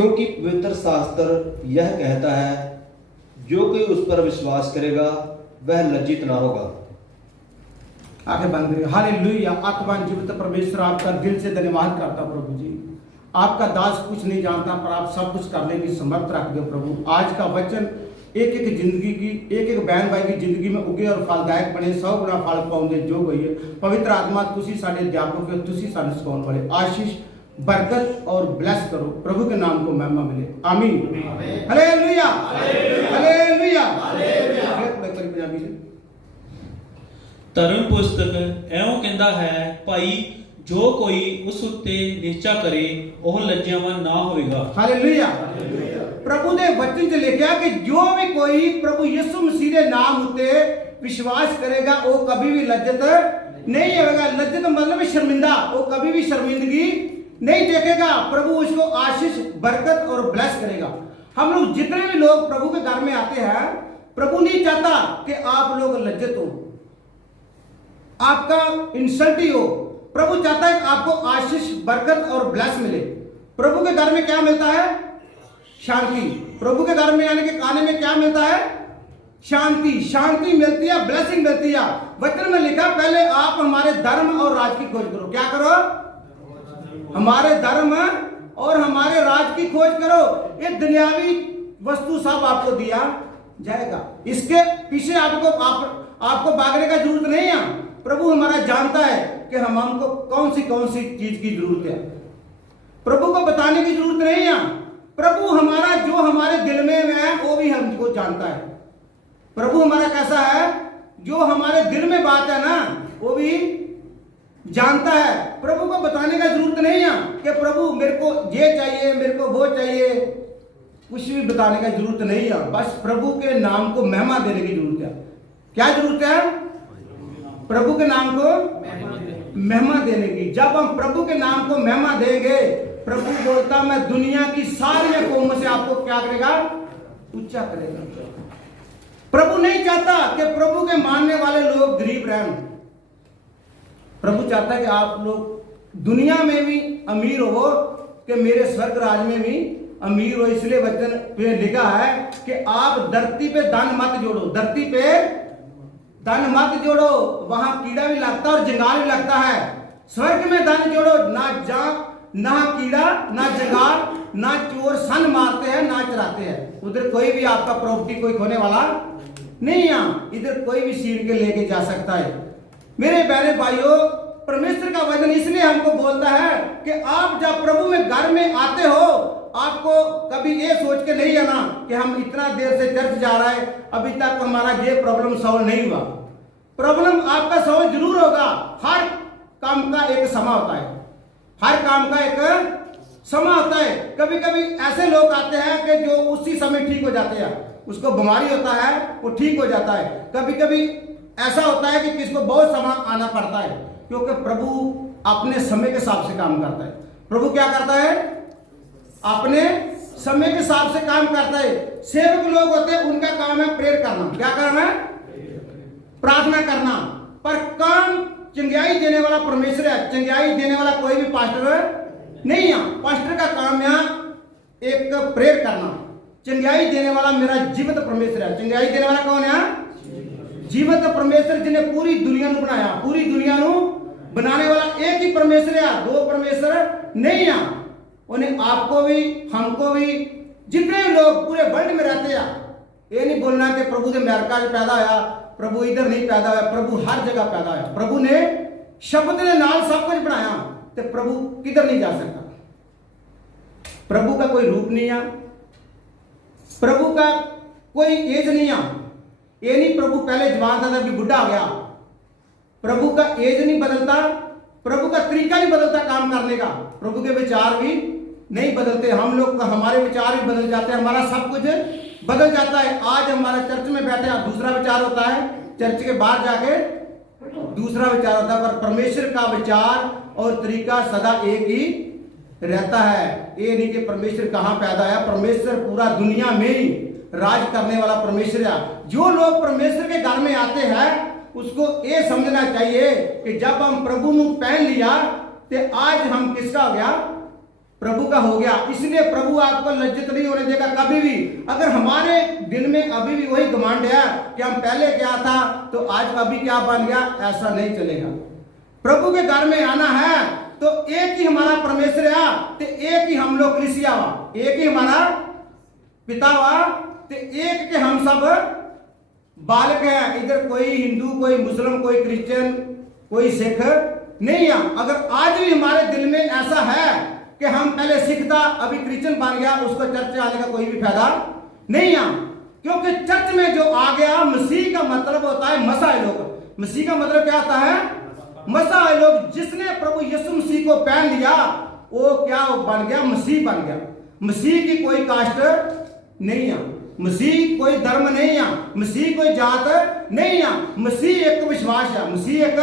क्योंकि पवित्र शास्त्र यह कहता है, जो कोई उस पर विश्वास करेगा वह लज्जित ना होगा। आंखें बंद करिए। हालेलुया। आत्मान जीवित परमेश्वर, आपका दिल से धन्यवाद करता प्रभु जी। आपका दास कुछ नहीं जानता, पर आप सब कुछ करने की समर्थ रख दो प्रभु। आज का वचन एक एक जिंदगी की, एक एक बहन भाई की जिंदगी में उगे और फलदायक बने, 100 गुना फल पाउंदे जो गई है। पवित्र आत्मा, तुसी साडे अध्यापक हो, तुसी साडे सिखाने वाले, आशीष बरकत और ब्लेस करो। प्रभु के नाम को महिमा मिले। आमीन। Hallelujah hallelujah hallelujah. ਧਰਮ ਪੁਸਤਕ ਐਉਂ ਕਹਿੰਦਾ ਹੈ, ਭਾਈ ਜੋ ਕੋਈ ਉਸ ਉੱਤੇ ਨਿਸ਼ਚਾ ਕਰੇ ਉਹ ਲੱਜਿਆਵਾਨ ਨਾ ਹੋਵੇਗਾ। हालेलुया। प्रभु ने वचन च लिखा कि जो भी कोई प्रभु यीशु मसीह के नाम उत्ते विश्वास करेगा वो कभी भी लज्जत नहीं होगा। लज्जत मतलब शर्मिंदा, वो कभी भी शर्मिंदगी नहीं देखेगा। प्रभु उसको आशीष बरकत और ब्लेस करेगा। हम लोग जितने भी लोग प्रभु के घर में आते हैं, प्रभु नहीं चाहता कि आप लोग लज्जत हो, आपका इंसल्ट ही हो। प्रभु चाहता है कि आपको आशीष बरकत और ब्लेस मिले। प्रभु के घर में क्या मिलता है? शांति। प्रभु के घर में आने के खाने में क्या मिलता है? शांति। शांति मिलती है, ब्लेसिंग मिलती है। वचन में लिखा, पहले आप हमारे धर्म और राज की खोज करो। क्या करो? हमारे धर्म और हमारे राज की खोज करो। ये दुनियावी वस्तु सब आपको दिया जाएगा। इसके पीछे आपको भागने का जरूरत नहीं है। प्रभु हमारा जानता है कि हमको कौन सी चीज की जरूरत है। प्रभु को बताने की जरूरत नहीं है। प्रभु हमारा जो हमारे दिल में है वो भी हमको जानता है। प्रभु हमारा कैसा है, जो हमारे दिल में बात है ना वो भी जानता है। प्रभु को बताने का जरूरत नहीं है कि प्रभु मेरे को ये चाहिए, मेरे को वो चाहिए। कुछ भी बताने का जरूरत नहीं है। बस प्रभु के नाम को महिमा देने की जरूरत है। क्या जरूरत है? प्रभु के नाम को महिमा देने की। जब हम प्रभु के नाम को महिमा देंगे, प्रभु बोलता मैं दुनिया की सारी कौमों से आपको क्या करेगा? ऊंचा करेगा। प्रभु नहीं चाहता कि प्रभु के मानने वाले लोग गरीब रहें। प्रभु चाहता है कि आप लोग दुनिया में भी अमीर हो, कि मेरे स्वर्ग राज में भी अमीर हो। इसलिए वचन पे लिखा है कि आप धरती पे धन मत जोड़ो। धरती पे धन मत जोड़ो, वहां कीड़ा भी लगता है और जंगाल भी लगता है। स्वर्ग में धन जोड़ो, ना कीड़ा ना जंगाल ना चोर सन मारते हैं ना चराते हैं। उधर कोई भी आपका प्रॉपर्टी कोई खोने वाला नहीं है। इधर कोई भी छीन के लेके जा सकता है। मेरे बहने भाइयों, परमेश्वर का वचन इसलिए हमको बोलता है कि आप जब प्रभु में घर में आते हो, आपको कभी ये सोच के नहीं आना कि हम इतना देर से चर्च जा रहा है, अभी तक हमारा ये प्रॉब्लम सॉल्व नहीं हुआ। प्रॉब्लम आपका सॉल्व जरूर होगा। हर काम का एक समय होता है। हर काम का एक समय होता है। कभी कभी ऐसे लोग आते हैं कि जो उसी समय ठीक हो जाते हैं। उसको बीमारी होता है, वो ठीक हो जाता है। कभी कभी ऐसा होता है कि किसको बहुत समय आना पड़ता है, क्योंकि प्रभु अपने समय के हिसाब से काम करता है। प्रभु क्या करता है? अपने समय के हिसाब से काम करता है। सेवक लोग होते हैं, उनका काम है प्रेयर करना। क्या काम है? प्रार्थना करना। पर काम चंगाई देने वाला परमेश्वर है। चंगाई देने वाला कोई भी पास्टर नहीं है। पास्टर का काम है एक प्रेयर करना। चंगाई देने वाला मेरा जीवित परमेश्वर है। चंगाई देने वाला कौन है? जीवित परमेश्वर, जिन्हें पूरी दुनिया को बनाया। पूरी दुनिया को बनाने वाला एक ही परमेश्वर है, दो परमेश्वर नहीं है। उन्हें आपको भी, हमको भी, जितने लोग पूरे वर्ल्ड में रहते हैं, ये नहीं बोलना कि प्रभु ने अमेरिका में पैदा होया, प्रभु इधर नहीं पैदा होया। प्रभु हर जगह पैदा होया। प्रभु ने शब्द के नाल सब कुछ बनाया, तो प्रभु किधर नहीं जा सकता। प्रभु का कोई रूप नहीं है, प्रभु का कोई एज नहीं है। ये नहीं प्रभु पहले जवान था अभी बुढ़ा हो गया। प्रभु का एज नहीं बदलता, प्रभु का तरीका नहीं बदलता काम करने का। प्रभु के विचार भी नहीं बदलते। हम लोग का हमारे विचार भी बदल जाते हैं, हमारा सब कुछ बदल जाता है। आज हमारा चर्च में बैठे दूसरा विचार होता है, चर्च के बाहर जाके दूसरा विचार होता है। पर परमेश्वर का विचार और तरीका सदा एक ही रहता है। ये नहीं कि परमेश्वर कहाँ पैदा है। परमेश्वर पूरा दुनिया में ही राज करने वाला परमेश्वर है। जो लोग परमेश्वर के घर में आते हैं उसको ये समझना चाहिए कि जब हम प्रभु मुख पहन लिया तो आज हम किसका हो गया? प्रभु का हो गया, इसलिए प्रभु आपको लज्जित नहीं होने देगा कभी भी। अगर हमारे दिल में अभी भी वही घमंड है कि हम पहले क्या था तो आज अभी क्या बन गया, ऐसा नहीं चलेगा। प्रभु के घर में आना है तो एक ही हमारा परमेश्वर है, तो एक ही हम लोग कलीसिया हुआ, एक ही हमारा पिता हुआ, तो एक के हम सब बालक हैं। इधर कोई हिंदू, कोई मुस्लिम, कोई क्रिश्चियन, कोई सिख नहीं है। अगर आज भी हमारे दिल में ऐसा है कि हम पहले सिख था अभी क्रिश्चियन बन गया, उसको चर्च आने का कोई भी फायदा नहीं है। क्योंकि चर्च में जो आ गया, मसीह का मतलब होता है मसीह लोग। मसीह का मतलब क्या होता है, मसीह लोग। जिसने प्रभु यीशु मसीह को पहन लिया वो क्या बन गया, मसीह बन गया। मसीह की कोई कास्ट नहीं है, मसीह कोई धर्म नहीं है, मसीह कोई जात नहीं है, मसीह एक विश्वास है, मसीह एक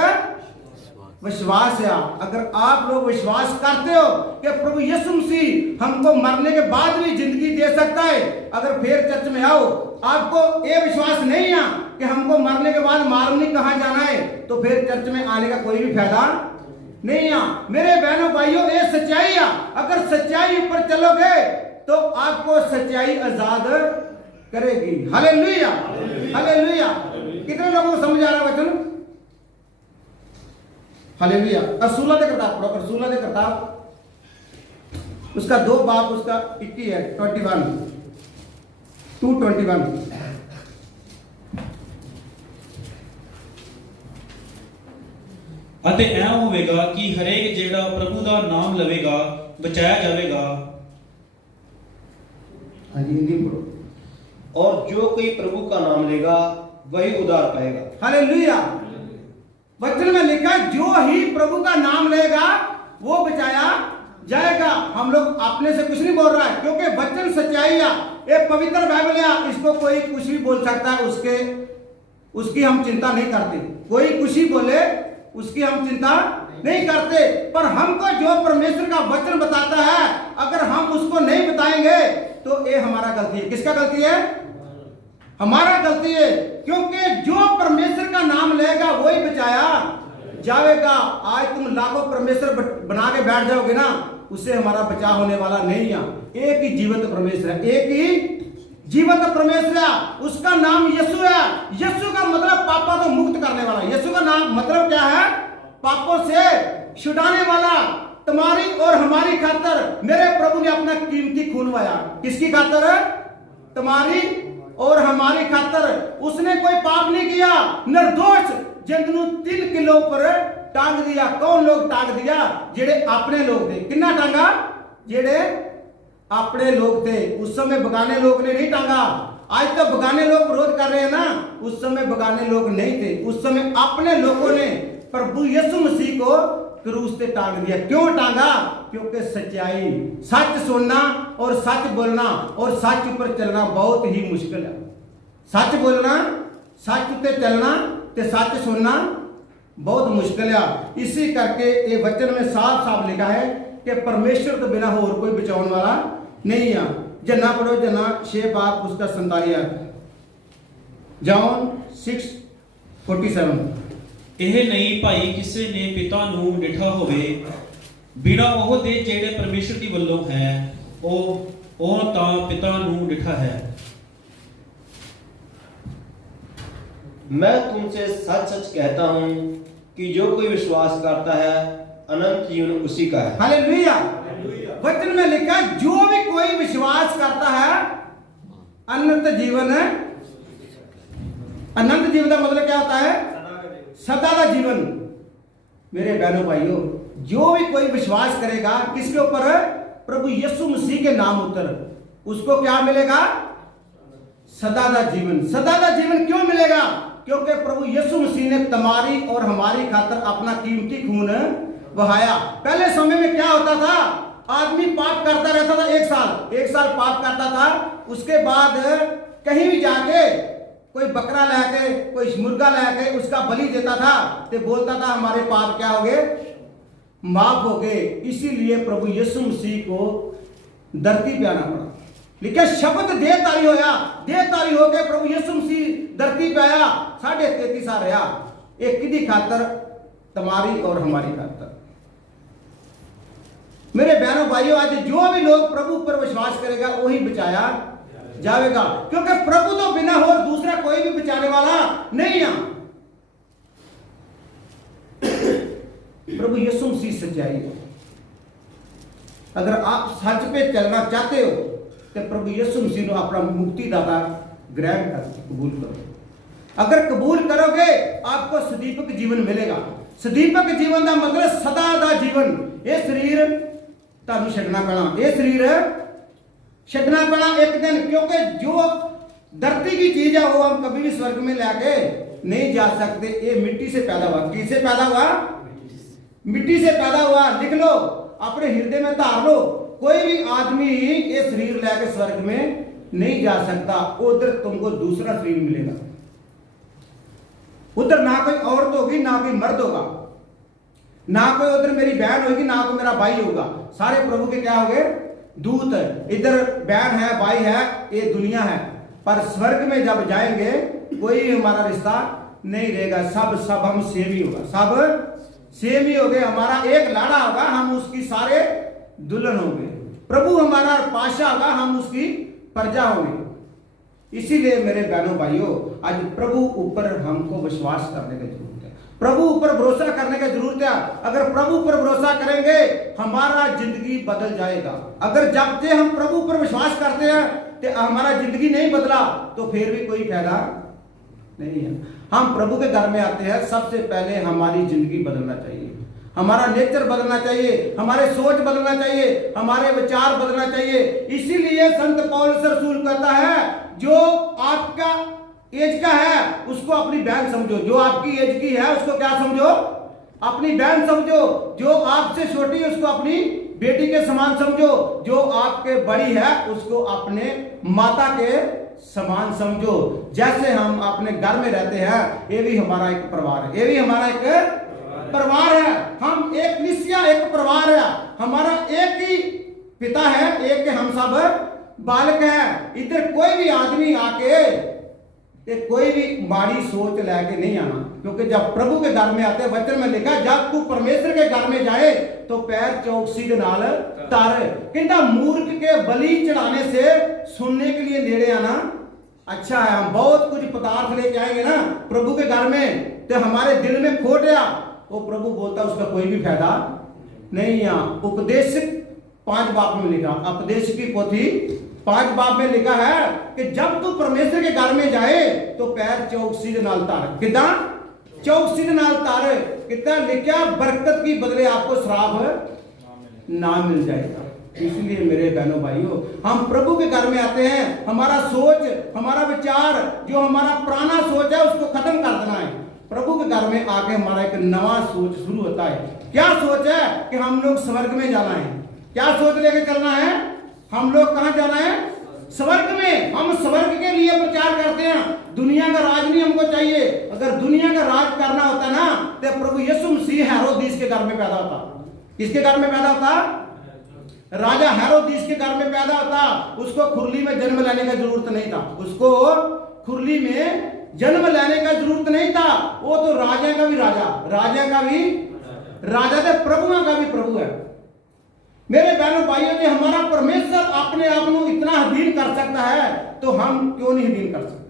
विश्वास है। अगर आप लोग विश्वास करते हो कि प्रभु यीशु मसीह हमको मरने के बाद भी जिंदगी दे सकता है, अगर फिर चर्च में आओ आपको ये विश्वास नहीं है कि हमको मरने के बाद मालूम नहीं कहां जाना है, तो फिर चर्च में आने का कोई भी फायदा नहीं है। मेरे बहनों भाइयों, ये सच्चाई है। अगर सच्चाई ऊपर चलोगे तो आपको सच्चाई आजाद करेगी। Hallelujah, hallelujah. कितने लोगों को समझ आ रहा है वचन? हालेलुया। रसूला दे करताब, रसूला दे करताब उसका 2 बाप उसका 21 है, 21 2:21। ਅਤੇ ਐ ਹੋਵੇਗਾ ਕਿ ਹਰੇਕ ਜਿਹੜਾ ਪ੍ਰਭੂ ਦਾ ਨਾਮ ਲਵੇਗਾ ਬਚਾਇਆ ਜਾਵੇਗਾ। हाँ जी, हिंदी बोलो। और जो कोई प्रभु का नाम लेगा वही उद्धार पाएगा। हालेलुया। वचन में लिखा है जो ही प्रभु का नाम लेगा वो बचाया जाएगा। हम लोग अपने से कुछ नहीं बोल रहा है, क्योंकि वचन सच्चाई है। ये पवित्र बाइबल है, इसको कोई कुछ भी बोल सकता है, उसकी हम चिंता नहीं करते। कोई कुछ ही बोले उसकी हम चिंता नहीं करते। पर हमको जो परमेश्वर का वचन बताता है, अगर हम उसको नहीं बताएंगे तो ये हमारा गलती है। किसका गलती है? हमारा गलती है। क्योंकि जो परमेश्वर का नाम लेगा वही बचाया जाएगा। आज तुम लाखों परमेश्वर बना के बैठ जाओगे ना, उससे हमारा बचाव होने वाला नहीं है। एक ही जीवित परमेश्वर है, एक ही जीवित परमेश्वर है, उसका नाम यीशु है। यीशु का मतलब पापों को मुक्त करने वाला। यीशु का नाम मतलब क्या है? पापों से छुड़ाने वाला। तुम्हारी और हमारी खातर मेरे प्रभु ने अपना कीमती खून बहाया। किसकी खातर? तुम्हारी और हमारी खातर। उसने कोई पाप नहीं किया, निर्दोष जंतु 3 किलो पर टांग दिया। कौन लोग टांग दिया? जेड़े अपने लोग थे। कितना टांगा? जेड़े अपने लोग थे। उस समय बगाने लोग ने नहीं टांगा। आज तो बगाने लोग विरोध कर रहे हैं ना, उस समय बगाने लोग नहीं थे। उस समय अपने लोगों ने प्रभु यीशु मसीह को क्रूस पे टांग दिया। क्यों टांगा? क्योंकि सच्चाई, सच सुनना और सच बोलना और सच ऊपर चलना बहुत ही मुश्किल है। सच बोलना, सच पे चलना ते सच सुनना बहुत मुश्किल है। इसी करके ये वचन में साफ साफ लिखा है कि परमेश्वर के बिना और कोई बचाने वाला नहीं है। जना पढ़ो, जना 6 बाप उसका 47, जॉन 6:47। ਇਹ ਨਹੀਂ ਭਾਈ ਕਿਸੇ ਨੇ ਪਿਤਾ ਨੂੰ ਡਿਠਾ ਹੋਵੇ ਬਿਨਾ ਉਹ ਦੇ ਜਿਹੜੇ ਪਰਮੇਸ਼ਰ ਦੀ ਵੱਲੋਂ ਹੈ, ਉਹ ਤਾਂ ਪਿਤਾ ਨੂੰ ਡਿਠਾ ਹੈ। मैं तुमसे सच सच कहता हूं कि जो कोई विश्वास करता है अनंत जीवन उसी का है। हालेलुया। वचन में लिखा है जो भी कोई विश्वास करता है अनंत जीवन है। अनंत जीवन का मतलब क्या होता है? सदा का जीवन। मेरे बहनों भाइयों, जो भी कोई विश्वास करेगा किसके ऊपर? प्रभु यीशु मसीह के नाम ऊपर, उसको क्या मिलेगा? सदा का जीवन। सदा का जीवन क्यों मिलेगा? क्योंकि प्रभु यीशु मसीह ने तुम्हारी और हमारी खातर अपना कीमती खून बहाया। पहले समय में क्या होता था? आदमी पाप करता रहता था 1 साल पाप करता था। उसके बाद कहीं भी जाके कोई बकरा लाके, कोई मुर्गा लाके उसका बलि देता था, तो बोलता था हमारे पाप क्या हो गए? माफ हो गए। इसीलिए प्रभु यीशु मसीह को धरती पे आना पड़ा। लिखा शब्द देहधारी होया, देहधारी होके प्रभु यीशु मसीह धरती पे आया। 33.5 साल रहा। एक किदी खातर? तुम्हारी और हमारी खातर। मेरे बहनों भाइयों, आज जो भी लोग प्रभु पर विश्वास करेगा वही बचाया जाएगा, क्योंकि प्रभु तो बिना और दूसरा कोई भी बचाने वाला नहीं है। प्रभु यीशु मसीह सच्चाई है। अगर आप सच पे चलना चाहते हो तो प्रभु यीशु मसीह को अपना मुक्तिदाता ग्रहण कर कबूल करो। अगर कबूल करोगे आपको सदीपक जीवन मिलेगा। सदीपक जीवन का मतलब सदा का जीवन। ये शरीर ਤੁਹਾਨੂੰ ਛੱਡਣਾ ਪੈਣਾ, ये शरीर छड्डना पैना एक दिन, क्योंकि जो धरती की चीज है वो हम कभी भी स्वर्ग में लाके नहीं जा सकते। ये मिट्टी से पैदा हुआ। किससे पैदा हुआ? मिट्टी से पैदा हुआ। लिख लो, अपने हृदय में धार लो, कोई भी आदमी ये शरीर लेके स्वर्ग में नहीं जा सकता। उधर तुमको दूसरा शरीर मिलेगा। उधर ना कोई औरत होगी, ना कोई मर्द होगा, ना कोई उधर मेरी बहन होगी, ना कोई मेरा भाई होगा। सारे प्रभु के क्या हो गए? दूत है। इधर बहन है, भाई है, ये दुनिया है। पर स्वर्ग में जब जाएंगे कोई हमारा रिश्ता नहीं रहेगा। सब हम सेम ही होगा। सब सेम ही हो गए। हमारा एक लाड़ा होगा, हम उसकी सारे दुल्हन होंगे। प्रभु हमारा पाशा होगा, हम उसकी प्रजा होंगे। इसीलिए मेरे बहनों भाइयों, आज प्रभु ऊपर हमको विश्वास करने की जरूरत है। प्रभु ऊपर भरोसा करने की जरूरत है। अगर प्रभु पर भरोसा करेंगे हमारा जिंदगी बदल जाएगा। अगर जब से हम प्रभु पर विश्वास करते हैं तो हमारा जिंदगी नहीं बदला तो फिर भी कोई फायदा नहीं है। हम प्रभु के घर में आते हैं, सबसे पहले हमारी जिंदगी बदलना चाहिए, हमारा नेचर बदलना चाहिए, हमारे सोच बदलना चाहिए, हमारे विचार बदलना चाहिए। इसीलिए संत पौलुस रसूल कहता है, जो आपका एज का है उसको अपनी बहन समझो, जो आपकी एज की है उसको क्या समझो? अपनी बहन समझो। जो आपसे छोटी है उसको अपनी बेटी के समान समझो। जो आपके बड़ी है उसको अपने माता के समान समझो। जैसे हम अपने घर में रहते हैं, ये भी हमारा एक परिवार है, ये भी हमारा एक परिवार है। हम एक कलीसिया, एक परिवार है। हमारा एक ही पिता है, एक हम सब बालक है। इधर कोई भी आदमी आके कोई भी माड़ी सोच लेके नहीं आना, क्योंकि जब प्रभु के घर में आते, वचन में लिखा, जब तू परमेश्वर के घर में जाए तो पैर चौकसी के नाल तार। कहता मूर्ख के बलि चढ़ाने से सुनने के लिए नेड़े आना अच्छा है। हम बहुत कुछ पदार्थ लेके आएंगे ना प्रभु के घर में, तो हमारे दिल में खोट गया, वो प्रभु बोलता उसका कोई भी फायदा नहीं है। उपदेश 5 बाब में लिखा, उपदेश की पोथी 5 बाब में लिखा है कि जब तू परमेश्वर के घर में जाए तो पैर चौकसी के नाल तार। कितना? चौकसी के नाल तार। कितना लिखा? बरकत की बदले आपको श्राप ना मिल जाएगा। इसलिए मेरे बहनों भाइयों, हम प्रभु के घर में आते हैं, हमारा सोच, हमारा विचार, जो हमारा पुराना सोच है उसको खत्म कर देना है। प्रभु के घर में आके हमारा एक नवा सोच शुरू होता है। क्या सोच है? कि हम लोग स्वर्ग में जाना है। क्या सोच लेके चलना है? हम लोग कहां जाना है? स्वर्ग में। हम स्वर्ग के लिए प्रचार करते हैं। दुनिया का राज नहीं हमको चाहिए। अगर दुनिया का राज करना होता ना तो प्रभु यीशु मसीह हेरोदिस के घर में पैदा होता। किसके घर में पैदा होता? राजा हेरोदिस के घर में पैदा होता। उसको खुरली में जन्म लेने का जरूरत नहीं था। उसको खुरली में जन्म लेने का जरूरत नहीं था। वो तो राजा का भी राजा, राजा का भी राजा थे, प्रभुओं का भी प्रभु है। मेरे बहनों भाइयों, ने हमारा परमेश्वर अपने आप को इतना अधीन कर सकता है तो हम क्यों नहीं अधीन कर सकते?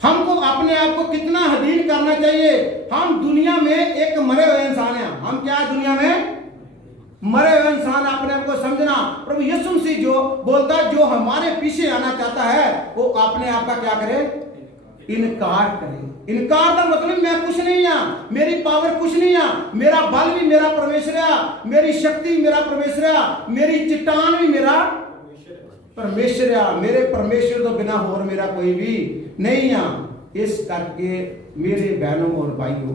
हमको अपने आप को कितना अधीन करना चाहिए। हम दुनिया में एक मरे हुए इंसान हैं। हम क्या है दुनिया में? मरे हुए इंसान। अपने आप को समझना। प्रभु यीशु मसीह जो बोलता है, जो हमारे पीछे आना चाहता है वो अपने आप का क्या करे? इनकार करे। इनकार का मतलब मैं कुछ नहीं है, मेरी पावर कुछ नहीं है, मेरा बल भी मेरा परमेश्वर है, मेरी शक्ति मेरा परमेश्वर है, मेरी चट्टान भी मेरा परमेश्वर है। मेरे परमेश्वर तो बिना और मेरा कोई भी नहीं है। इस करके मेरे बहनों और भाइयों,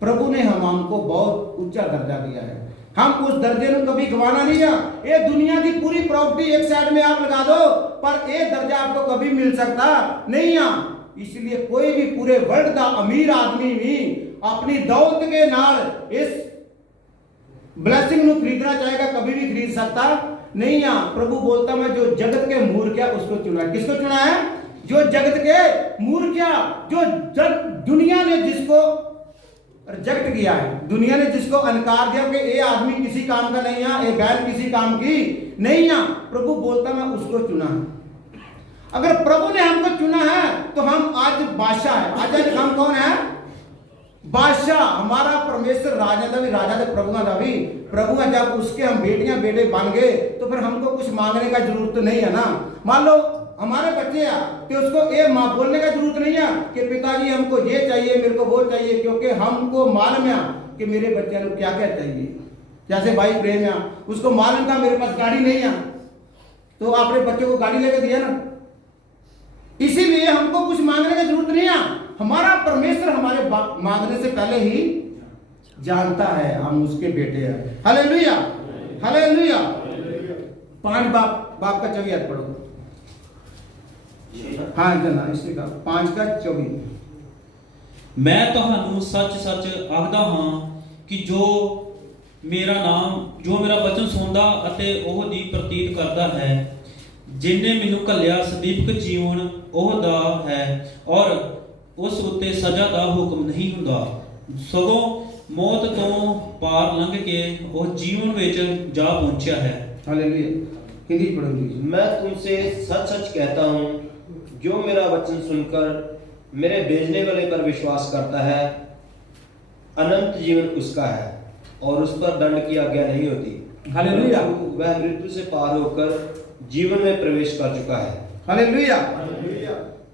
प्रभु ने हमको बहुत ऊंचा दर्जा दिया है। हम उस दर्जे को कभी गवाना नहीं है। ये दुनिया की पूरी प्रॉपर्टी एक साइड में आप लगा दो, पर ये दर्जा आपको कभी मिल सकता नहीं है। इसलिए कोई भी पूरे वर्ल्ड का अमीर आदमी भी अपनी दौलत के नाल इस ब्लेसिंग को खरीदना चाहेगा, कभी भी खरीद सकता नहीं है। प्रभु बोलता मैं जो जगत के मूर्ख है उसको चुना। किसको चुना है? जो जगत के मूर्ख है, जो दुनिया ने जिसको रिजेक्ट किया है। दुनिया ने जिसको अनकार दिया कि ये आदमी किसी काम का नहीं है, ये बहन किसी काम की नहीं है, प्रभु बोलता मैं उसको चुना है। अगर प्रभु ने हमको चुना है तो हम आज बादशाह है। आज हम कौन है? बादशाह। हमारा परमेश्वर राजा दा भी राजा दे प्रभुआ दा भी प्रभु है। जब उसके हम बेटियां बेटे बन गए तो फिर हमको कुछ मांगने का जरूरत तो नहीं है ना। मान लो हमारे बच्चे हैं तो उसको ये माँ बोलने का जरूरत नहीं है कि पिताजी हमको ये चाहिए, मेरे को वो चाहिए, क्योंकि हमको मालूम है कि मेरे बच्चे को क्या क्या चाहिए। जैसे भाई प्रेम है, उसको मालूम था मेरे पास गाड़ी नहीं है तो आपने बच्चे को गाड़ी लेकर दिया ना। इसीलिए हमको कुछ मांगने की जरूरत नहीं है। हमारा परमेश्वर हमारे मांगने से पहले ही जानता है हम उसके बेटे हैं। Hallelujah, hallelujah. 5 बाप का 24 पढ़ो। हाँ जना इससे का 5 का 24। मैं ਤੁਹਾਨੂੰ ਸੱਚ-ਸੱਚ ਆਖਦਾ ਹਾਂ ਕਿ ਜੋ ਮੇਰਾ ਵਚਨ ਸੁਣਦਾ ਅਤੇ ਉਹ ਦੀ ਪ੍ਰਤੀਤ ਕਰਦਾ ਹੈ, ਜਿਨੇ ਮੈਨੂੰ ਘੱਲਿਆ ਸਦੀਪਕ ਜੀਵਨ ਉਹ ਦਾ ਹੈ ਔਰ ਉਸ ਉੱਤੇ ਸਜ਼ਾ ਦਾ ਹੁਕਮ ਨਹੀਂ ਹੁੰਦਾ, ਸਗੋਂ ਮੌਤ ਤੋਂ ਪਾਰ ਲੰਘ ਕੇ ਉਹ ਜੀਵਨ ਵਿੱਚ ਜਾ ਪਹੁੰਚਿਆ ਹੈ। हालेलुया। हिंदी पढ़ो प्लीज। मैं तुमसे सच सच कहता हूँ, जो मेरा वचन सुनकर मेरे भेजने वाले पर विश्वास करता है, अनंत जीवन उसका है और उस पर दंड की आज्ञा नहीं होती। हालेलुया। वह मृत्यु से पार होकर जीवन में प्रवेश कर चुका है। हालेलुया।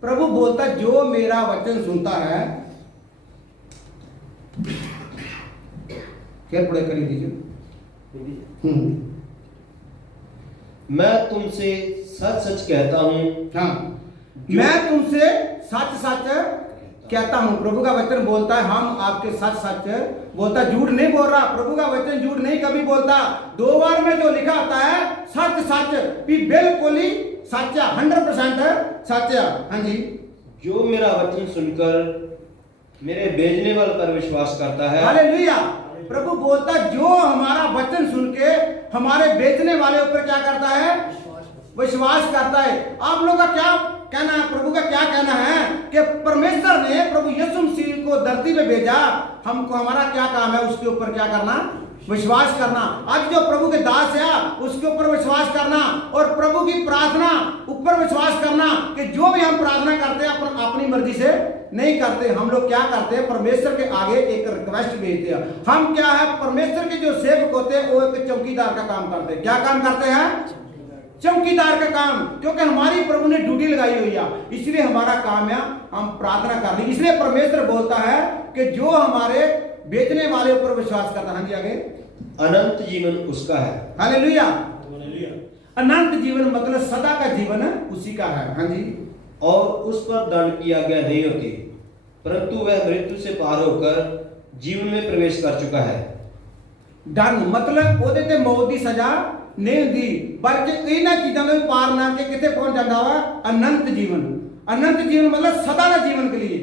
प्रभु बोलता जो मेरा वचन सुनता है, क्या पढ़े करी दीजिए। मैं तुमसे सच सच कहता हूँ। हाँ, मैं तुमसे सच सच कहता हूँ। प्रभु का वचन बोलता है हम आपके सच सच बोलता, झूठ नहीं बोल रहा। प्रभु का वचन झूठ नहीं कभी बोलता। 2 बार में जो लिखा आता है सच सच भी बिल्कुल ही सच है, 100% सच है। हाँ जी। जो मेरा वचन सुनकर मेरे भेजने वाले पर विश्वास करता है। हालेलुया। प्रभु बोलता जो हमारा वचन सुन के हमारे बेचने वाले ऊपर क्या करता है? विश्वास करता है। आप लोग का क्या कहना है? प्रभु का क्या कहना है कि परमेश्वर ने प्रभु यीशु मसीह को धरती पे भेजा, हमको हमारा क्या काम है? उसके ऊपर क्या करना? विश्वास करना। आज जो प्रभु के दास है उसके ऊपर विश्वास करना और प्रभु की प्रार्थना ऊपर विश्वास करना कि जो भी हम प्रार्थना करते हैं अपनी मर्जी से नहीं करते। हम लोग क्या करते हैं? परमेश्वर के आगे एक रिक्वेस्ट भेजते हैं। हम क्या है? परमेश्वर के जो सेवक होते हैं वो एक चौकीदार का काम करते हैं। क्या काम करते हैं? चौकीदार का काम। क्योंकि हमारी प्रभु ने ड्यूटी लगाई हुई है, इसलिए हमारा काम है हम प्रार्थना करनी। इसलिए परमेश्वर बोलता है कि जो हमारे बेचने वाले ऊपर विश्वास करता है, हाँ जी आगे, अनंत जीवन उसका है। हालेलुया। अनंत जीवन मतलब सदा का जीवन उसी का है। हाँ जी। और उस पर दंड की आज्ञा नहीं होती, परंतु वह मृत्यु से पार होकर जीवन में प्रवेश कर चुका है। दंड मतलब ਉਹਦੇ ਤੇ मौत की सजा नहीं होती, बल्कि ਇਹਨਾਂ चीजों में पार ना के कितने पहुंच जाता हुआ? अनंत जीवन। अनंत जीवन मतलब सदा का जीवन के लिए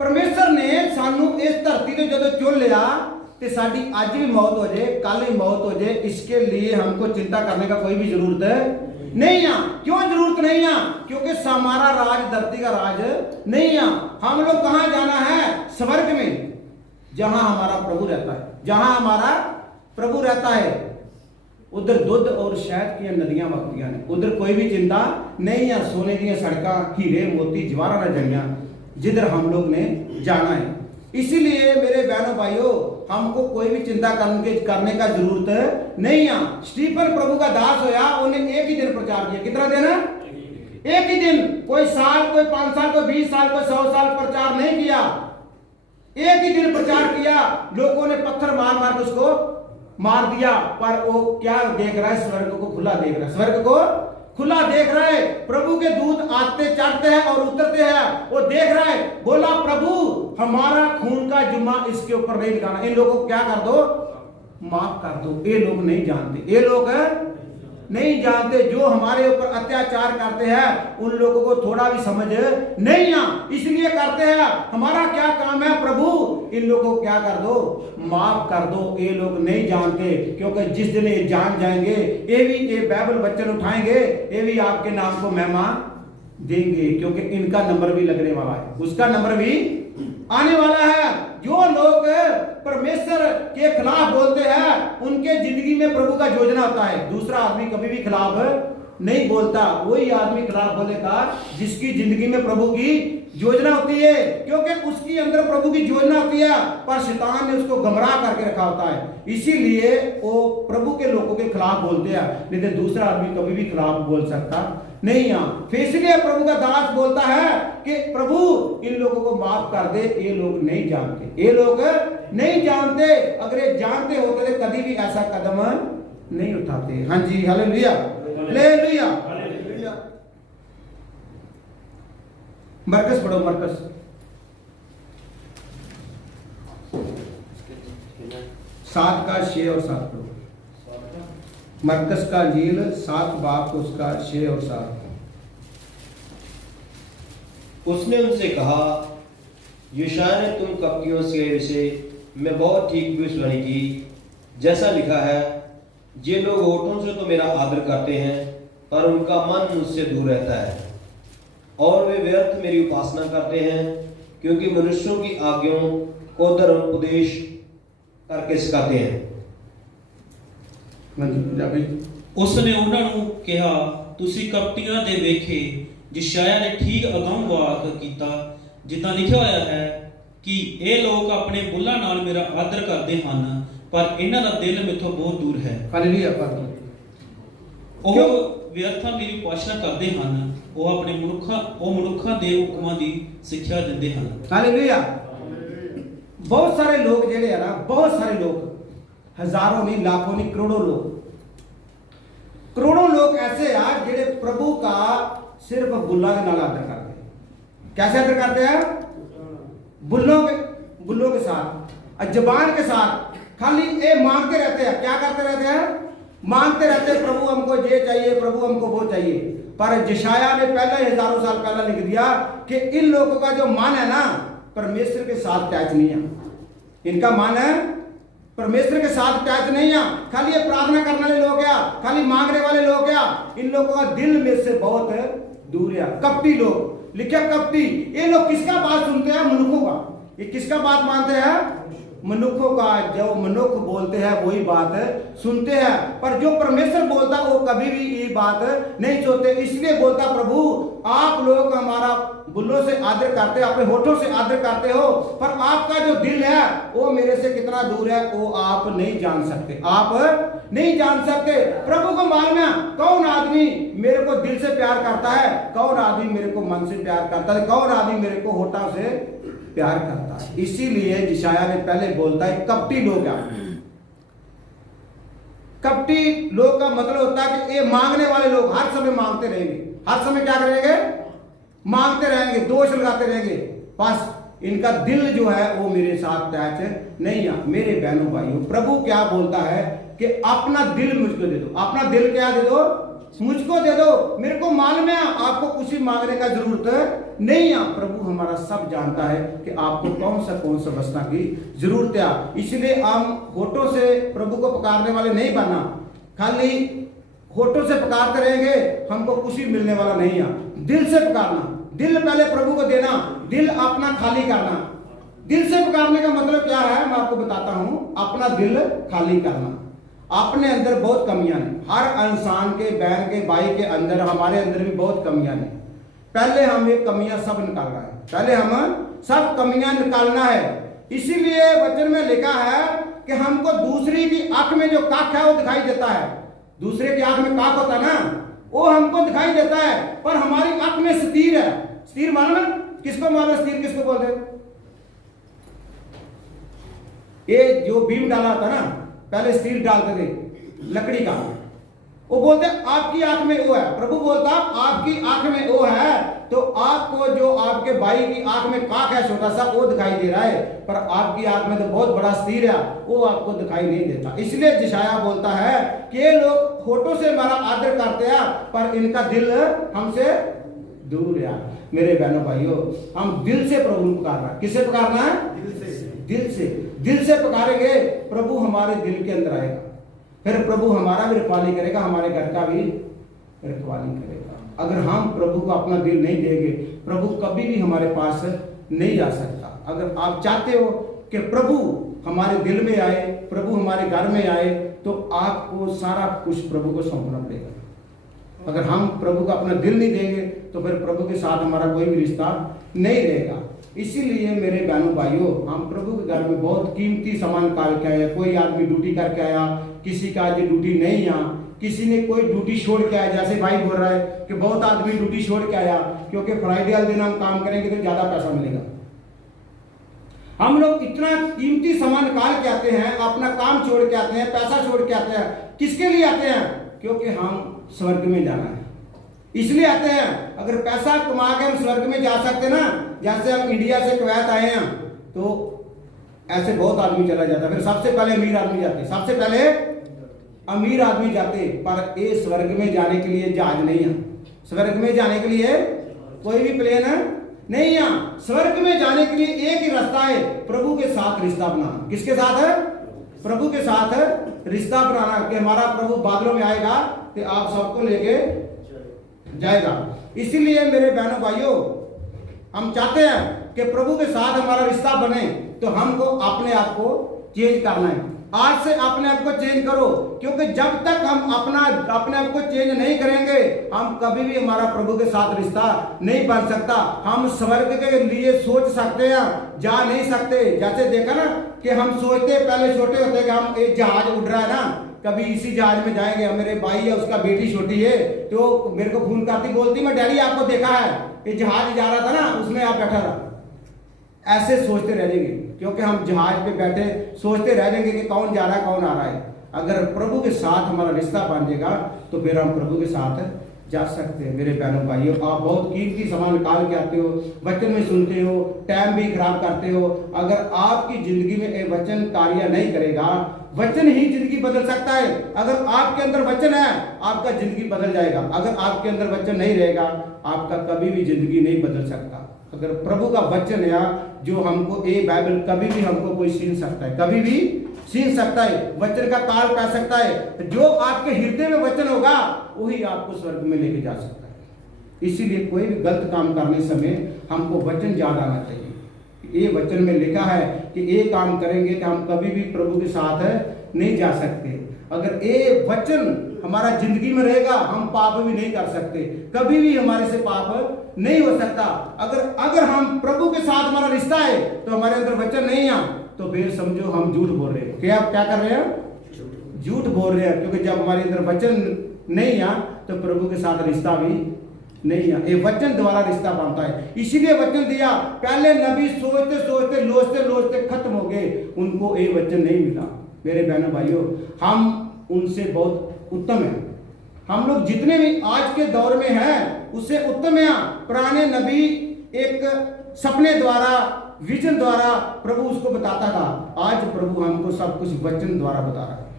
परमेश्वर ने सानू इस धरती ते जदों चुन लिया ते साडी आज भी मौत हो जाए, कल ही मौत हो जाए, इसके लिए हमको चिंता करने का कोई भी जरूरत नहीं है। क्यों जरूरत नहीं है? क्योंकि हमारा राज धरती का राज नहीं है। हम लोग कहां जाना है? स्वर्ग में, जहां हमारा प्रभु रहता है। जहां हमारा प्रभु रहता है उधर दूध और शहद की नदियां बगदियां ने, उधर कोई भी चिंता नहीं है। सोने दी सड़क, हीरे मोती जवाहरात जंगियां, जिधर हम लोग ने जाना है। इसीलिए मेरे बहनों भाइयों हमको कोई भी चिंता करने का जरूरत नहीं है। स्टीफन प्रभु का दास होया, उन्हें एक ही दिन प्रचार किया। कितना दिन? एक ही दिन। कोई साल, कोई 5 साल, कोई 20 साल, कोई 100 साल प्रचार नहीं किया। एक ही दिन प्रचार किया। लोगों ने पत्थर मार मार के उसको मार दिया, पर वो क्या देख रहा है? स्वर्ग को खुला देख रहा है। स्वर्ग को खुला देख रहा है। प्रभु के दूत आते चढ़ते हैं और उतरते हैं, वो देख रहा है। बोला प्रभु हमारा खून का जुम्मा इसके ऊपर नहीं लगाना। इन लोगों को क्या कर दो? माफ कर दो। ये लोग नहीं जानते, ये लोग नहीं जानते। जो हमारे ऊपर अत्याचार करते हैं उन लोगों को थोड़ा भी समझ नहीं है, इसलिए करते हैं। हमारा क्या काम है? प्रभु इन लोगों को क्या कर दो? माफ कर दो। ये लोग नहीं जानते, क्योंकि जिस दिन ये जान जाएंगे, ये भी ये बाइबल वचन उठाएंगे, ये भी आपके नाम को महिमा देंगे, क्योंकि इनका नंबर भी लगने वाला है, उसका नंबर भी आने वाला है। जो लोग परमेश्वर के खिलाफ बोलते हैं उनके जिंदगी में प्रभु का योजना होता है। दूसरा आदमी कभी भी खिलाफ नहीं बोलता, वही आदमी खिलाफ बोलेगा जिसकी जिंदगी में प्रभु की योजना होती है, क्योंकि उसकी अंदर प्रभु की योजना होती है, पर शैतान ने उसको गमराह करके रखा होता है। इसीलिए वो प्रभु के लोगों के खिलाफ बोलते हैं, नहीं तो दूसरा आदमी कभी भी खिलाफ बोल सकता नहीं है। फिर इसलिए प्रभु का दास बोलता है कि प्रभु इन लोगों को माफ कर दे, ये लोग नहीं जानते, ये लोग नहीं जानते। अगर ये जानते होते तो कभी भी ऐसा कदम नहीं उठाते। हाँ जी, हालेलुया, हालेलुया। मरकस पढ़ो, मरकस 7 का 6 और 7 पढ़ो। मरकस का इंजील 7 बाब उसका 6 और 7। उसने उनसे कहा, यशायाह ने तुम कपटियों के विषय में बहुत ठीक भविष्यवाणी की, जैसा लिखा है, ये लोग होठों से तो मेरा आदर करते हैं, पर उनका मन मुझसे दूर रहता है, और वे व्यर्थ मेरी उपासना करते हैं, क्योंकि मनुष्यों की आज्ञाओं को धर्मोपदेश करके सिखाते हैं। उसने ਉਹਨਾਂ ਨੂੰ ਕਿਹਾ, ਤੁਸੀਂ ਕਪਟੀਆਂ ਦੇ ਵੇਖੇ, ਯਸ਼ਾਇਆ ਨੇ ਠੀਕ ਅਗੰਮ ਵਾਕ ਕੀਤਾ, ਜਿੱਦਾਂ ਲਿਖਿਆ ਹੋਇਆ ਹੈ ਕਿ ਇਹ ਲੋਕ ਆਪਣੇ ਬੁੱਲਾਂ ਨਾਲ ਮੇਰਾ ਆਦਰ ਕਰਦੇ ਹਨ, ਪਰ ਇਹਨਾਂ ਦਾ ਦਿਲ ਮੈਥੋਂ ਬਹੁਤ ਦੂਰ ਹੈ। ਹਾਲੇਲੂਇਆ। ਉਹ ਵਿਅਰਥਾਂ ਮੇਰੀ ਉਪਾਸਨਾ ਕਰਦੇ ਹਨ, ਉਹ ਆਪਣੇ ਮਨੁੱਖਾਂ ਦੇ ਹੁਕਮਾਂ ਦੀ ਸਿੱਖਿਆ ਦਿੰਦੇ ਹਨ। हालेलुया। बहुत सारे लोग जेड़े है ना, बहुत सारे लोग, हजारों नहीं, लाखों नहीं, करोड़ों लोग ऐसे हैं जेड़े प्रभु का सिर्फ बुल्ला के नाल आदर करते हैं। कैसे आदर करते हैं? बुल्लों के साथ, जबान के साथ, खाली ये मांगते रहते हैं। क्या करते रहते हैं? मांगते रहते हैं, प्रभु हमको ये चाहिए, प्रभु हमको वो चाहिए। पर यशायाह ने पहले ही हजारों साल पहले लिख दिया कि इन लोगों का जो मन है ना, परमेश्वर के साथ टैच नहीं है। इनका मन है परमेश्वर के साथ टैच नहीं है। खाली ये प्रार्थना करने वाले लोग क्या, खाली मांगने वाले लोग क्या, इन लोगों का दिल में से बहुत दूर है। कपटी लोग, लिखे कपटी। ये लोग किसका बात सुनते हैं? मनुष्यों का। ये किसका बात मानते हैं? मनुष्यों का। जो मनुष्य बोलते हैं वही बात सुनते हैं, पर जो परमेश्वर बोलता है वो कभी भी ये बात नहीं सुनते। इसलिए बोलता प्रभु, आप लोग हमारा बुल्लों से आदर करते, अपने होठों से आदर करते हो, पर आपका जो दिल है वो मेरे से कितना दूर है वो आप नहीं जान सकते। आप नहीं जान सकते। प्रभु को मालूम है कौन आदमी मेरे को दिल से प्यार करता है, कौन आदमी मेरे को मन से प्यार करता है, कौन आदमी मेरे को होठों से प्यार करता है। इसीलिए यशायाह ने पहले बोलता है कपटी लोग हैं। कपटी लोग का मतलब होता है कि ये मांगने वाले लोग हर समय मांगते रहेंगे। हर समय क्या करेंगे? मांगते रहेंगे, दोष लगाते रहेंगे। बस इनका दिल जो है वो मेरे साथ टैच नहीं है। मेरे बहनों भाइयों, प्रभु क्या बोलता है कि अपना दिल मुझको दे दो। अपना दिल क्या दे दो? मुझको दे दो। मेरे को मालूम है आपको कुछ भी मांगने का जरूरत नहीं है। प्रभु हमारा सब जानता है कि आपको कौन सा वस्तु की जरूरत है। इसलिए हम होठों से प्रभु को पुकारने वाले नहीं बनना। खाली होठों से पुकारते रहेंगे, हमको कुछ भी मिलने वाला नहीं है। दिल से पुकारना, दिल पहले प्रभु को देना, दिल अपना खाली करना। दिल से पुकारने का मतलब क्या है मैं आपको बताता हूं। अपना दिल खाली करना। अपने अंदर बहुत कमियां हैं। हर इंसान के, बहन के, भाई के अंदर, हमारे अंदर भी बहुत कमियां हैं। पहले हम ये कमियां सब निकालना है। पहले हम सब कमियां निकालना है। इसीलिए वचन में लिखा है कि हमको दूसरी की आंख में जो काख है वो दिखाई देता है। दूसरे की आंख में काख होता है ना, वो हमको दिखाई देता है, पर हमारी आंख में स्तीर है। स्तीर मालूम है किसको? मालूम स्तीर किसको बोलते? ये जो बीम डाला था ना, पहले स्टील डालते थे लकड़ी का, वो बोलते आपकी आंख में वो है। प्रभु बोलता आपकी आंख में वो है, तो आपको जो आपके भाई की आंख में काख है छोटा सा, वो दिखाई दे रहा है, पर आपकी आंख में तो बहुत बड़ा स्टील है, वो आपको दिखाई नहीं देता। इसलिए यशायाह बोलता है कि ये लोग होठों से हमारा आदर करते हैं, पर इनका दिल हमसे दूर है। मेरे बहनों भाइयों, हम दिल से प्रभु को पुकारना। किससे पुकारना है? दिल से पुकारेंगे, प्रभु हमारे दिल के अंदर आएगा। फिर प्रभु हमारा भी रखवाली करेगा, हमारे घर का भी रखवाली करेगा। अगर हम प्रभु को अपना दिल नहीं देंगे, प्रभु कभी भी हमारे पास नहीं आ सकता। अगर आप चाहते हो कि प्रभु हमारे दिल में आए, प्रभु हमारे घर में आए, तो आपको सारा कुछ प्रभु को सौंपना पड़ेगा। अगर हम प्रभु को अपना दिल नहीं देंगे तो फिर प्रभु के साथ हमारा कोई भी रिश्ता नहीं रहेगा। इसीलिए मेरे बहनों भाइयों, हम प्रभु के घर में बहुत कीमती सामान निकाल के आए। कोई आदमी ड्यूटी करके आया, किसी का आज ड्यूटी नहीं आ, किसी ने कोई ड्यूटी छोड़ के आया। जैसे भाई बोल रहा है कि बहुत आदमी ड्यूटी छोड़ के आया क्योंकि फ्राइडे वाले दिन हम काम करेंगे तो ज्यादा पैसा मिलेगा। हम लोग इतना कीमती सामान निकाल के आते हैं, अपना काम छोड़ के आते हैं, पैसा छोड़ के आते हैं। किसके लिए आते हैं? क्योंकि हम स्वर्ग में जाना है, इसलिए आते हैं। अगर पैसा कमा के हम स्वर्ग में जा सकते ना, जैसे हम इंडिया से कुवैत आए हैं तो ऐसे बहुत आदमी चला जाता, फिर सबसे पहले अमीर आदमी जाते, सबसे पहले अमीर आदमी जाते। पर ये स्वर्ग में जाने के लिए जहाज नहीं है, स्वर्ग में जाने के लिए कोई भी प्लेन नहीं है। स्वर्ग में जाने के लिए एक ही रास्ता है, प्रभु के साथ रिश्ता बनाना। किसके साथ है? प्रभु के साथ रिश्ता बनाना कि हमारा प्रभु बादलों में आएगा तो आप सबको लेके जाएगा। इसीलिए मेरे बहनों भाइयों, हम चाहते हैं कि प्रभु के साथ हमारा रिश्ता बने, तो हमको अपने आप को चेंज करना है। आज से अपने आप को चेंज करो, क्योंकि जब तक हम अपने आप को चेंज नहीं करेंगे, हम कभी भी हमारा प्रभु के साथ रिश्ता नहीं बन सकता। हम स्वर्ग के लिए सोच सकते हैं, जा नहीं सकते। जैसे देखा ना कि हम सोचते पहले छोटे होते कि हम एक जहाज उड़ रहा है ना, कभी इसी जहाज में जाएंगे। मेरे भाई है, उसका बेटी छोटी है, तो मेरे को फोन करती, बोलती मैं डैडी आपको देखा है, ये जहाज जा रहा था ना, उसमें आप बैठा था। ऐसे सोचते रह जाएंगे, क्योंकि हम जहाज पे बैठे सोचते रह जाएंगे कि कौन जा रहा है, कौन आ रहा है। अगर प्रभु के साथ हमारा रिश्ता बन जाएगा तो फिर हम प्रभु के साथ जा सकते हैं। मेरे बहनों भाइयों, आप बहुत कीमती सामान निकाल के आते हो, वचन में सुनते हो, टाइम भी खराब करते हो। अगर आपकी जिंदगी में ये वचन कार्य नहीं करेगा, वचन ही जिंदगी बदल सकता है। अगर आपके अंदर वचन है, आपका जिंदगी बदल जाएगा। अगर आपके अंदर वचन नहीं रहेगा, आपका कभी भी जिंदगी नहीं बदल सकता। अगर प्रभु का वचन है जो हमको, ये बाइबल कभी भी हमको कोई छीन सकता है, कभी भी छीन सकता है, वचन का काल पा सकता है। जो आपके हृदय में वचन होगा वही आपको स्वर्ग में लेके जा सकता है। इसीलिए कोई भी गलत काम करने समय हमको वचन याद आना चाहिए। ये वचन में लिखा है कि ये काम करेंगे कि हम कभी भी प्रभु के साथ नहीं जा सकते। अगर ये वचन हमारा जिंदगी में रहेगा, हम पाप भी नहीं कर सकते, कभी भी हमारे से पाप नहीं हो सकता। अगर हम प्रभु के साथ हमारा रिश्ता है तो हमारे अंदर वचन नहीं है, तो फिर समझो हम झूठ बोल रहे हैं। क्या आप क्या कर रहे हैं? झूठ बोल रहे हैं, क्योंकि जब हमारे अंदर वचन नहीं है तो प्रभु के साथ रिश्ता भी नहीं है। ये वचन द्वारा रिश्ता बनता है, इसीलिए वचन दिया। पहले नबी सोचते सोचते लोचते लोचते खत्म हो गए, उनको ये वचन नहीं मिला। मेरे बहनों भाइयों, हम उनसे बहुत उत्तम है। हम लोग जितने भी आज के दौर में हैं उससे उत्तम है। पुराने नबी एक सपने द्वारा, विजन द्वारा प्रभु उसको बताता था। आज प्रभु हमको सब कुछ वचन द्वारा बता रहा है।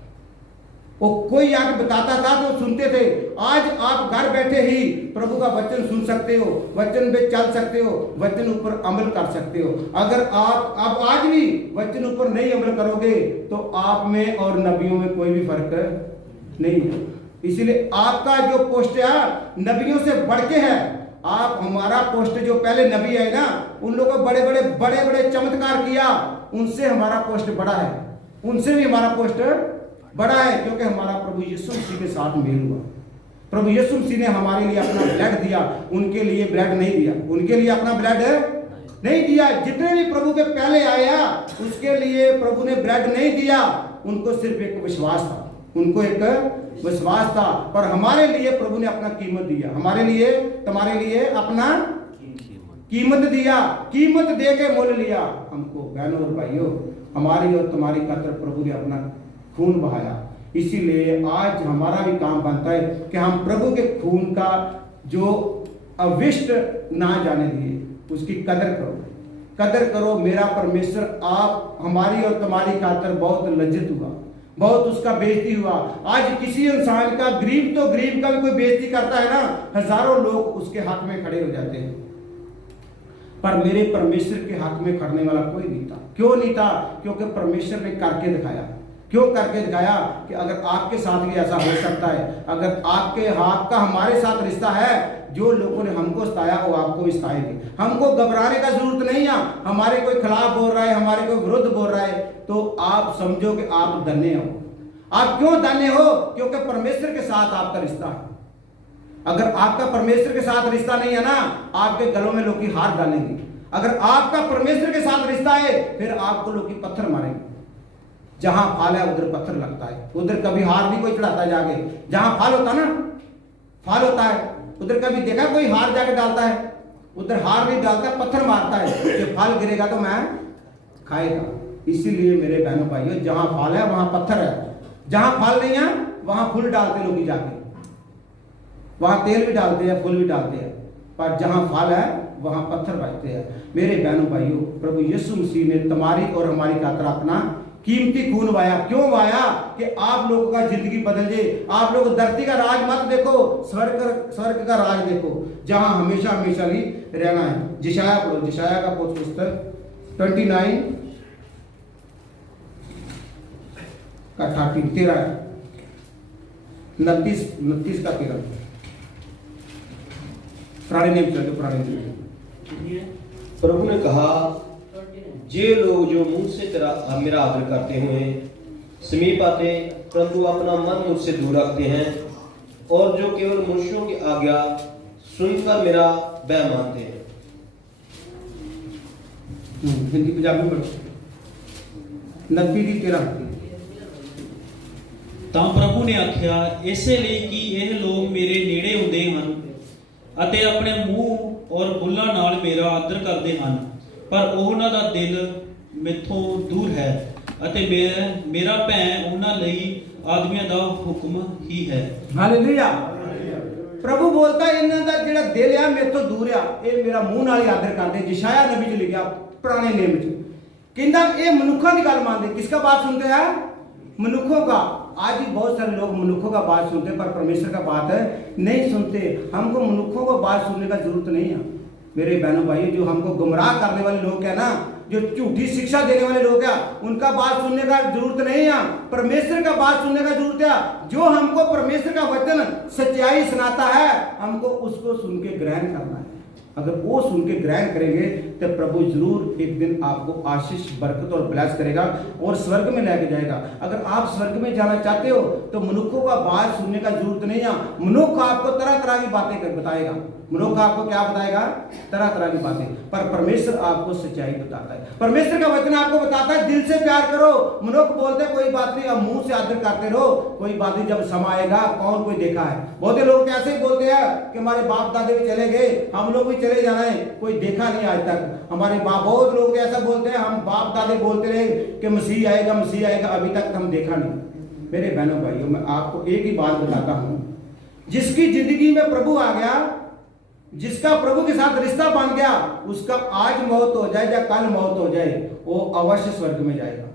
वो कोई आगे बताता था तो सुनते थे, आज आप घर बैठे ही प्रभु का वचन सुन सकते हो, वचन पे चल सकते हो, वचन ऊपर अमल कर सकते हो। अगर आप आज भी वचन ऊपर नहीं अमल करोगे तो आप में और नबियों में कोई भी फर्क नहीं है। इसलिए आपका जो पोस्ट है नबियों से बढ़ के है। आप, हमारा पोस्ट जो पहले नबी है ना, उन लोगों को बड़े बड़े चमत्कार किया, उनसे हमारा पोस्ट बड़ा है, उनसे भी हमारा पोस्ट बड़ा है, क्योंकि हमारा प्रभु यीशु मसीह के साथ मेल हुआ। प्रभु यीशु मसीह ने हमारे लिए अपना ब्लड दिया, उनके लिए ब्लड नहीं दिया, उनके लिए अपना ब्लड नहीं दिया। जितने भी प्रभु के पहले आया उसके लिए प्रभु ने ब्लड नहीं दिया, उनको सिर्फ एक विश्वास था, उनको एक विश्वास था। पर हमारे लिए प्रभु ने अपना कीमत दिया, हमारे लिए, तुम्हारे लिए अपना कीमत दिया, कीमत दे के मोल लिया हमको। बहनों और भाइयों, हमारी और तुम्हारी खातिर प्रभु ने अपना खून बहाया। इसीलिए आज हमारा भी काम बनता है कि हम प्रभु के खून का जो अविष्ट ना जाने दिए, उसकी कदर करो। मेरा परमेश्वर आप, हमारी और तुम्हारी खातिर बहुत लज्जित हुआ, बहुत उसका बेइज्जती हुआ। आज किसी इंसान का, गरीब तो गरीब का भी कोई बेइज्जती करता है ना, हजारों लोग उसके हक में खड़े हो जाते हैं, पर मेरे परमेश्वर के हक में खड़ने वाला कोई नहीं था। क्यों नहीं था? क्योंकि परमेश्वर ने करके दिखाया, क्यों करके दिखाया कि अगर आपके साथ भी ऐसा हो सकता है, अगर आपके हाथ का हमारे साथ रिश्ता है, जो लोगों ने हमको सताया वो आपको भी सताएंगे। हमको घबराने का जरूरत नहीं है। हमारे कोई खिलाफ बोल रहा है, हमारे कोई विरुद्ध बोल रहा है, तो आप समझो कि आप धन्य हो। आप क्यों धन्य हो? क्योंकि परमेश्वर के साथ आपका रिश्ता है। अगर आपका परमेश्वर के साथ रिश्ता नहीं है ना, आपके गलों में लोग हाथ डालेंगे। अगर आपका परमेश्वर के साथ रिश्ता है, फिर आपको लोग पत्थर मारेंगे। जहां फाल है उधर पत्थर लगता है। उधर कभी हार नहीं कोई चढ़ाता जाके। जहां फाल होता ना, फाल होता है, उधर कभी देखा कोई हार जाके डालता है? उधर हार नहीं डालता, पत्थर मारता है कि फाल गिरेगा तो मैं खाएगा। इसीलिए मेरे बहनों भाइयों, जहां फाल है वहां पत्थर है, जहां फाल नहीं है वहां फूल डालते लोग जाके। वहां तेल भी डालते हैं, फूल भी डालते हैं, पर जहां फाल है वहां पत्थर बजते हैं। मेरे बहनों भाइयों, प्रभु यीशु मसीह ने तुम्हारी और हमारी खातिर अपना कीमती खून वाया। क्यों वाया? कि आप लोगों का जिंदगी बदल जाए। आप लोग धरती का राज मत देखो, स्वर्ग का राज देखो, जहां हमेशा हमेशा ही रहना है। जिशाया पढ़ो, जिशाया का पुस्तक 29 का 13 29 का 13 पुराने नियम चलते, पुराने नियम। प्रभु ने कहा, जे लोग जो मुझ से तेरा मेरा आदर करते हुए समीप आते, परंतु अपना मन मुझसे दूर रखते हैं, और जो केवल मनुष्यों की आज्ञा सुनकर मेरा वह मानते हैं। हिंदी पंजाबी पढ़ो, 29 की 13। ਤਾਂ ਪ੍ਰਭੂ ਨੇ ਆਖਿਆ, ਇਸੇ ਲਈ ਕਿ ਇਹ ਲੋਕ ਮੇਰੇ ਨੇੜੇ ਹੁੰਦੇ ਹਨ ਅਤੇ ਆਪਣੇ ਮੂੰਹ ਔਰ ਬੁੱਲਾਂ ਨਾਲ ਮੇਰਾ ਆਦਰ ਕਰਦੇ ਹਨ, ਪਰ ਉਹਨਾਂ ਦਾ ਦਿਲ ਮੈਥੋਂ ਦੂਰ ਹੈ ਅਤੇ ਮੇਰਾ ਭੈ ਉਹਨਾਂ ਲਈ ਆਦਮੀਆਂ ਦਾ ਹੁਕਮ ਹੀ ਹੈ। हालेलुया। प्रभु बोलता है इन्हां दा जिहड़ा दिल है मेरे तो दूर आ, ये मेरा मुंह नाल ही आदर करदे। जिशाया नबी च लिखिया पुराने नियम च, कहंदा ये मनुक्खां दी गल मानदे। किसका बात सुनते हैं? मनुक्खों का। आज भी बहुत सारे लोग मनुक्खों का बात सुनते हैं, पर परमेश्वर का बात नहीं सुनते। हमको मनुक्खों को बात सुनने का जरूरत नहीं है। मेरे बहनों भाइयों, जो हमको गुमराह करने वाले लोग हैं ना, जो झूठी शिक्षा देने वाले लोग हैं, उनका बात सुनने का जरूरत नहीं है। परमेश्वर का बात सुनने का जरूरत है। जो हमको परमेश्वर का वचन सच्चाई सुनाता है, हमको उसको सुन के ग्रहण करना है। अगर वो सुन के ग्रहण करेंगे तो प्रभु जरूर एक दिन आपको आशीष, बरकत और ब्लेस करेगा और स्वर्ग में लेके जाएगा। अगर आप स्वर्ग में जाना चाहते हो तो मनुष्यों का बात सुनने का जरूरत नहीं है। मनुष्य आपको तरह तरह की बातें बताएगा। मनुष्य आपको क्या बताएगा? तरह तरह की बातें। पर परमेश्वर आपको सच्चाई बताता है। परमेश्वर का वचन आपको बताता है दिल से प्यार करो। मनुष्य बोलते कोई बात नहीं, अब मुंह से आदर करते रहो, कोई बात नहीं, जब समय आएगा कौन कोई देखा है। बहुत लोग कैसे ही बोलते हैं कि हमारे बाप दादे भी चले गए, हम लोग भी चले जाना है, कोई देखा नहीं आज तक हमारे बाप। बहुत लोग ऐसा बोलते हैं, हम बाप दादे बोलते रहे कि मसीह आएगा, मसीह आएगा, अभी तक हम देखा नहीं। मेरे बहनों भाइयों, मैं आपको एक ही बात बताता हूं, जिसकी जिंदगी में प्रभु आ गया, जिसका प्रभु के साथ रिश्ता बन गया, उसका आज मौत हो जाए या कल मौत हो जाए, वो अवश्य स्वर्ग में जाएगा।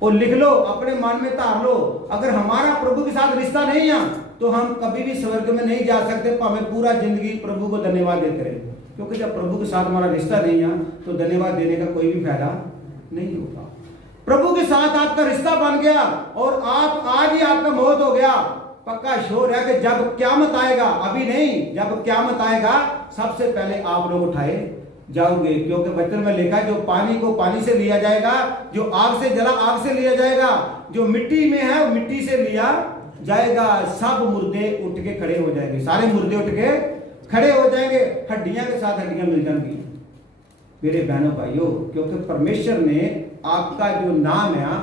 और लिख लो, अपने मन में धार लो, अगर हमारा प्रभु के साथ रिश्ता नहीं है तो हम कभी भी स्वर्ग में नहीं जा सकते। हमें पूरा जिंदगी प्रभु को धन्यवाद देते रहे, क्योंकि जब प्रभु के साथ हमारा रिश्ता नहीं है तो धन्यवाद देने का कोई भी फायदा नहीं होगा। प्रभु के साथ आपका रिश्ता बन गया और आप आज ही आपका मौत हो गया, पक्का श्योर है कि जब क़यामत आएगा, अभी नहीं, जब क़यामत आएगा सबसे पहले आप लोग उठाए जाओगे। क्योंकि वचन में लिखा है, जो पानी को पानी से लिया जाएगा, जो आग से जला आग से लिया जाएगा, जो मिट्टी में है मिट्टी से लिया जाएगा। सब मुर्दे उठ के खड़े हो जाएंगे, सारे मुर्दे उठ के खड़े हो जाएंगे, हड्डियां के साथ हड्डियां मिल जाएंगी। मेरे बहनों भाइयों, क्योंकि परमेश्वर ने आपका जो नाम है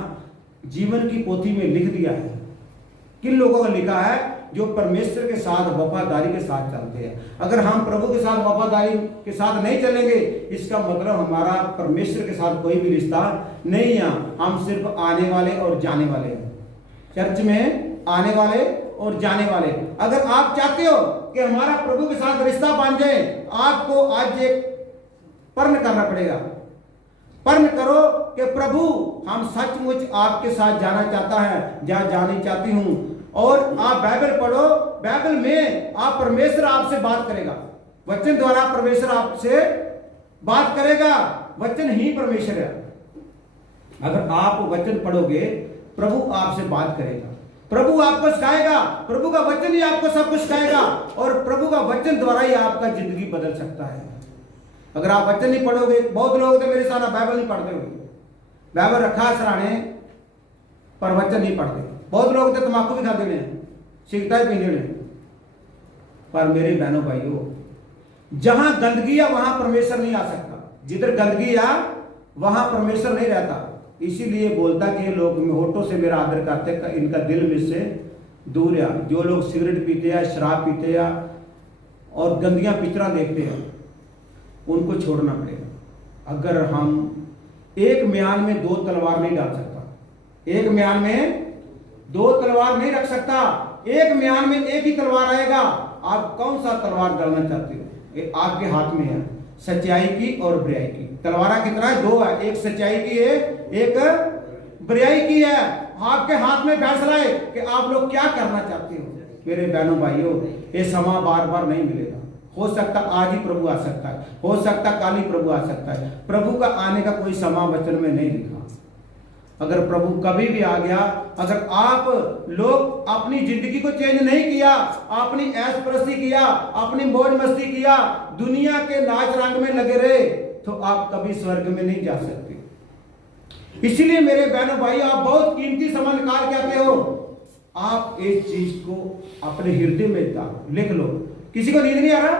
जीवन की पोथी में लिख दिया है। किन लोगों का लिखा है? जो परमेश्वर के साथ वफादारी के साथ चलते हैं। अगर हम प्रभु के साथ वफादारी के साथ नहीं चलेंगे, इसका मतलब हमारा परमेश्वर के साथ कोई भी रिश्ता नहीं है। हम सिर्फ आने वाले और जाने वाले हैं, चर्च में आने वाले और जाने वाले। अगर आप चाहते हो कि हमारा प्रभु के साथ रिश्ता बन जाए, आपको आज एक प्रण करना पड़ेगा। प्रण करो कि प्रभु, हम सचमुच आपके साथ जाना चाहता है, जहां जानी चाहती हूं। और आप बाइबल पढ़ो, बाइबल में आप परमेश्वर आपसे बात करेगा, वचन द्वारा परमेश्वर आपसे बात करेगा। वचन ही परमेश्वर है। अगर आप वचन पढ़ोगे प्रभु आपसे बात करेगा, प्रभु आपको सिखाएगा, प्रभु का वचन ही आपको सब कुछ सिखाएगा और प्रभु का वचन द्वारा ही आपका जिंदगी बदल सकता है। अगर आप वचन नहीं पढ़ोगे, बहुत लोग तो मेरे साथ बाइबल नहीं पढ़ते हुए, बाइबल रखा है सराहने पर वचन नहीं पढ़ते। बहुत लोग तो तम्बाकू भी खाते हैं, सिगरेट पीते हैं। पर मेरे बहनों भाइयों, जहां गंदगी है वहां परमेश्वर नहीं आ सकता, जिधर गंदगी है वहां परमेश्वर नहीं रहता। इसीलिए बोलता कि ये लोग होठों से मेरा आदर करते, इनका दिल में से दूर है। जो लोग सिगरेट पीते हैं, शराब पीते हैं और गंदियां पिक्चरें देखते हैं, उनको छोड़ना पड़ेगा। अगर हम एक म्यान में दो तलवार नहीं डाल सकता, एक म्यान में दो तलवार नहीं रख सकता, एक म्यान में एक ही तलवार आएगा। आप कौन सा तलवार डालना चाहते हो? ये आपके हाथ में है, सच्चाई की और बुराई की। तलवारा कितना है? दो है, एक सच्चाई की है, एक बुराई की है। आपके हाथ में फैसला है कि आप लोग क्या करना चाहते हो। मेरे बहनों भाइयों, ये समा बार बार नहीं मिलेगा। हो सकता आज ही प्रभु आ सकता है, हो सकता कल ही प्रभु आ सकता है। प्रभु का आने का कोई समा वचन में नहीं लिखा। अगर प्रभु कभी भी आ गया, अगर आप लोग अपनी जिंदगी को चेंज नहीं किया, अपनी ऐश परस्ती किया, अपनी मौज मस्ती किया, दुनिया के नाच रंग में लगे रहे, तो आप कभी स्वर्ग में नहीं जा सकते। इसलिए मेरे बहनों भाई, आप बहुत कीमती समय निकाल के आते हो, आप इस चीज को अपने हृदय में लिख लो। किसी को नींद नहीं आ रहा?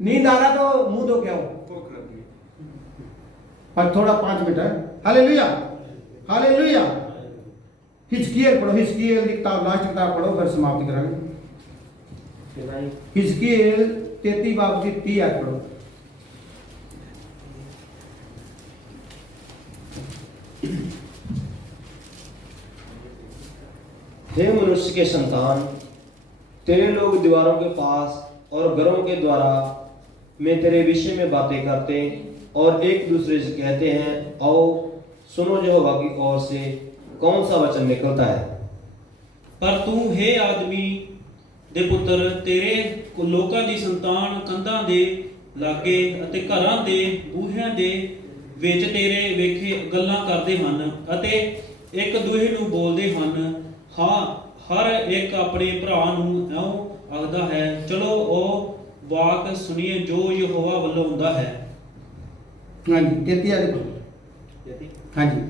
नींद आ रहा तो मुंह धो के आओ, पर थोड़ा 5 मिनट है। Hallelujah, hallelujah. हिजकियेल पढ़ो, हिजकियेल की किताब, लास्ट किताब पढ़ो, फिर समाप्ति करेंगे। हिजकियेल 33 बाब की 30 आयत पढ़ो। हे मनुष्य के संतान, तेरे लोग दीवारों के पास और घरों के द्वारा में तेरे विषय में बातें करते और एक दूसरे से कहते हैं, आओ सुनो यहोवा की ओर से कौन सा वचन निकलता है। पर तू हे आदमी दे पुत्र, तेरे लोਕਾਂ ਦੀ ਸੰਤਾਨ ਕੰਧਾਂ ਦੇ ਲਾਗੇ ਅਤੇ ਘਰਾਂ ਦੇ ਬੂਹਿਆਂ ਦੇ ਵਿੱਚ ਤੇਰੇ ਵੇਖੇ ਗੱਲਾਂ ਕਰਦੇ ਹਨ ਅਤੇ ਇੱਕ ਦੂਜੇ ਨੂੰ ਬੋਲਦੇ ਹਨ। ਹਾਂ, ਹਰ ਇੱਕ ਆਪਣੇ ਭਰਾ ਨੂੰ ਇਉਂ ਆਖਦਾ ਹੈ, ਚਲੋ ਉਹ ਵਾਕ ਸੁਣੀਏ ਜੋ ਯਹੋਵਾ ਵੱਲੋਂ ਹੁੰਦਾ ਹੈ। हाँ जी, 33 आयत। हाँ जी।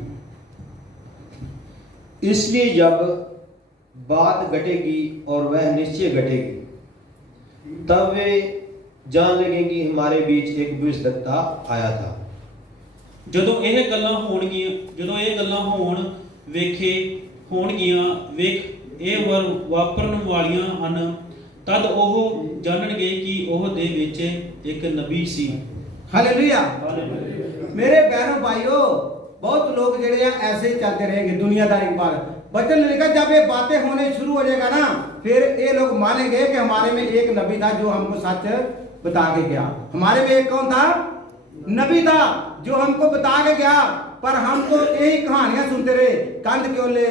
इसलिए जब बात घटेगी और वह निश्चय घटेगी, तब वे जान लगेंगे हमारे बीच एक भविष्यद्वक्ता आया था। ਜਦੋਂ ਇਹ ਗੱਲਾਂ ਹੋਣਗੀਆਂ, ਜਦੋਂ ਇਹ ਗੱਲਾਂ ਹੋਣਗੀਆਂ ਵੇਖ ਇਹ ਵਾਪਰਨ ਵਾਲੀਆਂ ਹਨ, ਤਦ ਉਹ ਜਾਣਨਗੇ ਕਿ ਉਹ ਦੇ ਵਿੱਚ ਇੱਕ ਨਬੀ ਸੀ। हालेलुया। मेरे बहनों भाइयों, बहुत लोग जेड़े हैं ऐसे ही चलते रहेंगे दुनियादारी के बाद। वचन लिखा, जब ये बातें होने शुरू हो जाएगा ना, फिर ये लोग मानेंगे कि हमारे में एक नबी था जो हमको सच बता के गया। हमारे में एक कौन था? नबी था जो हमको बता के गया। पर हम तो यही कहानियां सुनते रहे, कंध क्योले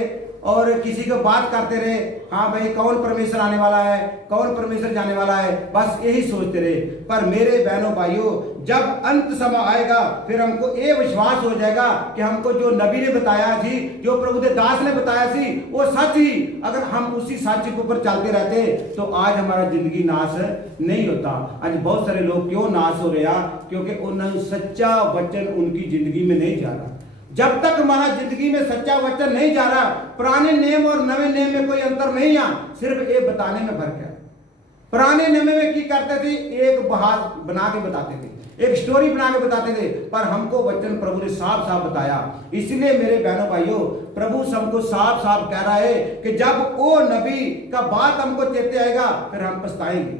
और किसी को बात करते रहे, हाँ भाई कौन परमेश्वर आने वाला है, कौन परमेश्वर जाने वाला है, बस यही सोचते रहे। पर मेरे बहनों भाइयों, जब अंत समय आएगा फिर हमको ये विश्वास हो जाएगा कि हमको जो नबी ने बताया थी, जो प्रभु के दास ने बताया थी, वो सच ही। अगर हम उसी सच के ऊपर चलते रहते तो आज हमारा जिंदगी नाश नहीं होता। आज बहुत सारे लोग क्यों नाश हो रहे हैं? क्योंकि उन्होंने सच्चा वचन उनकी जिंदगी में नहीं जा रहा। जब तक हमारा जिंदगी में सच्चा वचन नहीं जा रहा, पुराने नियम और नवे नियम में कोई अंतर नहीं है, सिर्फ ये बताने में फर्क है। पुराने नियम में की करते थे, एक बहार बना के बताते थे, एक स्टोरी बना के बताते थे, पर हमको वचन प्रभु ने साफ साफ बताया। इसलिए मेरे बहनों भाइयों, प्रभु हमको साफ साफ कह रहा है कि जब वो नबी का बात हमको चेते आएगा फिर हम पछताएंगे।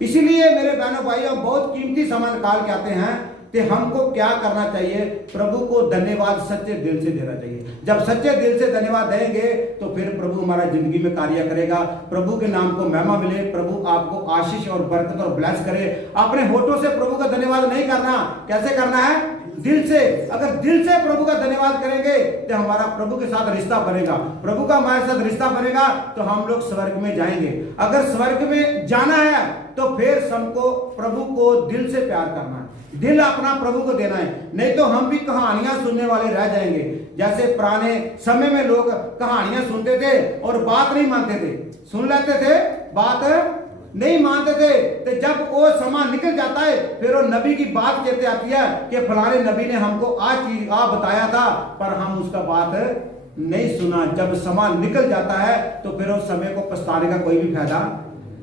इसीलिए मेरे बहनों भाइयों, बहुत कीमती समय निकाल के आते हैं कि हमको क्या करना चाहिए? प्रभु को धन्यवाद सच्चे दिल से देना चाहिए। जब सच्चे दिल से धन्यवाद देंगे तो फिर प्रभु हमारा जिंदगी में कार्य करेगा। प्रभु के नाम को महिमा मिले, प्रभु आपको आशीष और बरकत और ब्लेस करे। अपने होठों से प्रभु का धन्यवाद नहीं करना। कैसे करना है? दिल से। अगर दिल से प्रभु का धन्यवाद करेंगे तो हमारा प्रभु के साथ रिश्ता बनेगा। प्रभु का हमारे साथ रिश्ता बनेगा तो हम लोग स्वर्ग में जाएंगे। अगर स्वर्ग में जाना है तो फिर हमको प्रभु को दिल से प्यार करना है, दिल अपना प्रभु को देना है। नहीं तो हम भी कहानियां सुनने वाले रह जाएंगे। जैसे पुराने समय में लोग कहानियां सुनते थे और बात नहीं मानते थे, सुन लेते थे बात नहीं मानते थे। तो जब वो समा निकल जाता है फिर वो नबी की बात कहते आती है कि फलाने नबी ने हमको आज चीज बताया था पर हम उसका बात नहीं सुना। जब समा निकल जाता है तो फिर उस समय को पछताने का कोई भी फायदा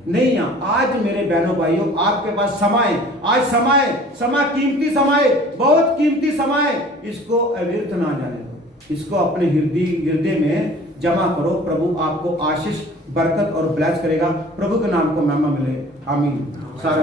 नहीं है। आज मेरे बहनों भाइयों आपके पास समय, आज समय कीमती समय, बहुत कीमती समय, इसको अव्यर्थ ना जाने दो, इसको अपने हृदय में जमा करो। प्रभु आपको आशीष, बरकत और ब्लेस करेगा। प्रभु के नाम को महिमा मिले। आमीन। सारा